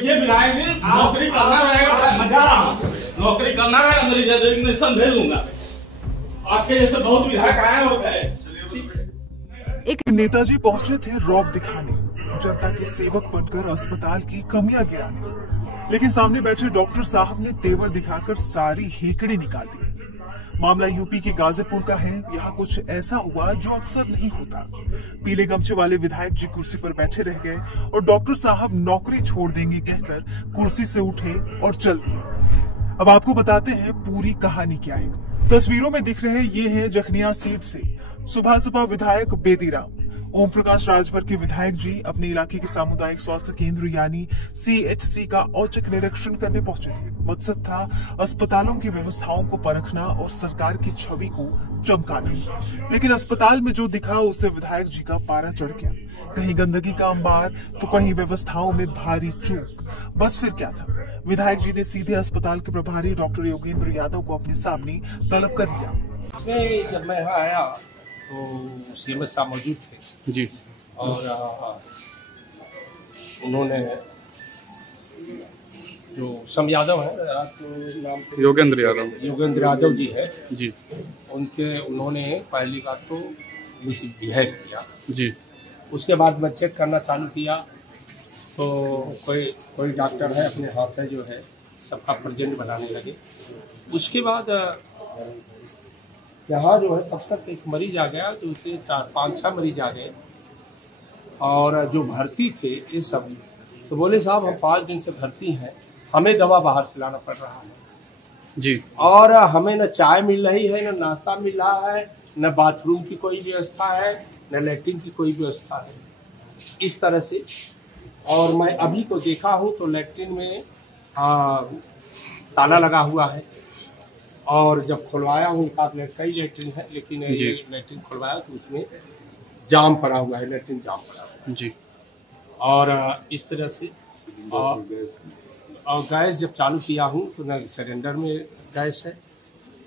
देखिए विधायक जी, नौकरी करना रहेगा, मैं जा रहा हूँ, नौकरी करना रहेगा, मेरी रेजिग्नेशन भेजूंगा। आपके जैसे बहुत विधायक आए और गए। एक नेताजी पहुंचे थे रौब दिखाने, जनता के सेवक बनकर अस्पताल की कमियां गिराने, लेकिन सामने बैठे डॉक्टर साहब ने तेवर दिखाकर सारी हेकड़ी निकाल दी। मामला यूपी के गाजीपुर का है। यहाँ कुछ ऐसा हुआ जो अक्सर नहीं होता। पीले गमछे वाले विधायक जी कुर्सी पर बैठे रह गए और डॉक्टर साहब नौकरी छोड़ देंगे कहकर कुर्सी से उठे और चल दिए। अब आपको बताते हैं पूरी कहानी क्या है। तस्वीरों में दिख रहे ये है जखनिया सीट से सुबह विधायक बेदीराम ओम प्रकाश राजभर के विधायक जी अपने इलाके के सामुदायिक स्वास्थ्य केंद्र यानी CHC का औचक निरीक्षण करने पहुंचे थे। मकसद था अस्पतालों की व्यवस्थाओं को परखना और सरकार की छवि को चमकाना, लेकिन अस्पताल में जो दिखा उससे विधायक जी का पारा चढ़ गया। कहीं गंदगी का अंबार तो कहीं व्यवस्थाओं में भारी चूक। बस फिर क्या था, विधायक जी ने सीधे अस्पताल के प्रभारी डॉक्टर योगेंद्र यादव को अपने सामने तलब कर लिया। जब मैं यहाँ आया तो CMS साहब मौजूद थे जी, और उन्होंने जो सम यादव है, नाम योगेंद्र यादव जी है जी, उन्होंने पहली बात तो मिसबिहेव किया जी। उसके बाद मैं चेक करना चालू किया तो कोई डॉक्टर है अपने हाथ में जो है सबका प्रेजेंट बनाने लगे। उसके बाद यहाँ जो है तब तक एक मरीज आ गया, तो उसे 4-5-6 मरीज आ गए और जो भर्ती थे ये सब तो बोले साहब हम 5 दिन से भर्ती हैं, हमें दवा बाहर से लाना पड़ रहा है जी, और हमें न चाय मिल रही है, न नाश्ता मिल रहा है, न बाथरूम की कोई व्यवस्था है, न लैट्रिन की कोई व्यवस्था है, इस तरह से। और मैं अभी को देखा हूँ तो लैट्रिन में ताला लगा हुआ है और जब खुलवाया हूँ कई लैट्रिन है, लेकिन ये लैट्रिन खुलवाया तो उसमें जाम पड़ा हुआ है, लैट्रिन जाम पड़ा हुआ है जी। और इस तरह से और गैस जब चालू किया हूँ तो न सिलेंडर में गैस है,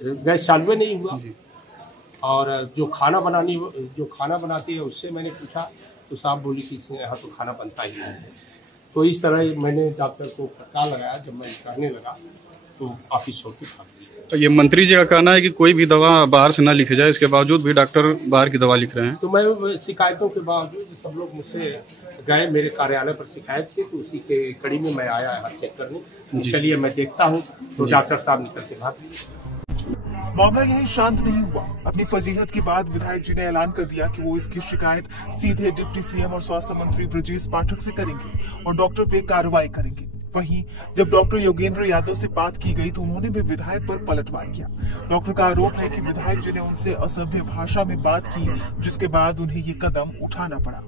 गैस चालू नहीं हुआ। और जो खाना बनाती है उससे मैंने पूछा तो साहब बोली कि यहाँ तो खाना बनता ही नहीं है। तो इस तरह मैंने डॉक्टर को फटकार लगाया। जब मैं करने लगा तो ऑफिस छोड़ के भाग गया। ये मंत्री जी का कहना है कि कोई भी दवा बाहर से ना लिखी जाए, इसके बावजूद भी डॉक्टर बाहर की दवा लिख रहे हैं। तो मैं शिकायतों के बावजूद सब लोग मुझसे गए, मेरे कार्यालय पर शिकायत की, तो उसी के कड़ी में मैं आया यहाँ चेक करने। चलिए मैं देखता हूँ, तो डॉक्टर साहब निकल के भाग गए। मामला यहीं शांत नहीं हुआ। अपनी फजीहत के बाद विधायक जी ने ऐलान कर दिया कि वो इसकी शिकायत सीधे डिप्टी CM और स्वास्थ्य मंत्री ब्रजेश पाठक से करेंगे और डॉक्टर पे कार्रवाई करेंगे। वहीं जब डॉक्टर योगेंद्र यादव से बात की गई तो उन्होंने भी विधायक पर पलटवार किया। डॉक्टर का आरोप है कि विधायक जी ने उनसे असभ्य भाषा में बात की, जिसके बाद उन्हें ये कदम उठाना पड़ा।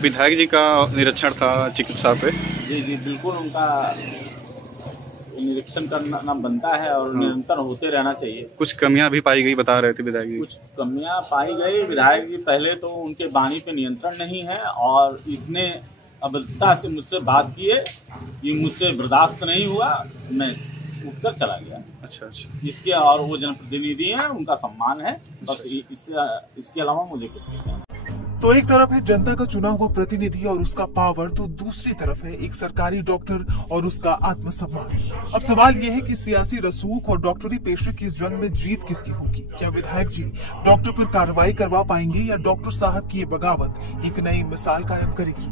विधायक जी का निरीक्षण था चिकित्सा पे। जी बिल्कुल, उनका निरीक्षण करना बनता है और निरंतर होते रहना चाहिए। कुछ कमियां भी पाई गई बता रहे थे विधायक जी। कुछ कमियां पाई गई। विधायक जी पहले तो उनके वाणी पे नियंत्रण नहीं है और इतने अभद्रता से मुझसे बात किए, ये मुझसे बर्दाश्त नहीं हुआ, मैं उठकर चला गया। अच्छा। इसके और वो जनप्रतिनिधि हैं, उनका सम्मान है, बस इसके अलावा मुझे कुछ नहीं कहना। तो एक तरफ है जनता का चुना हुआ प्रतिनिधि और उसका पावर, तो दूसरी तरफ है एक सरकारी डॉक्टर और उसका आत्मसम्मान। अब सवाल यह है कि सियासी रसूख और डॉक्टरी पेशे की इस जंग में जीत किसकी होगी? क्या विधायक जी डॉक्टर पर कार्रवाई करवा पाएंगे या डॉक्टर साहब की ये बगावत एक नई मिसाल कायम करेगी?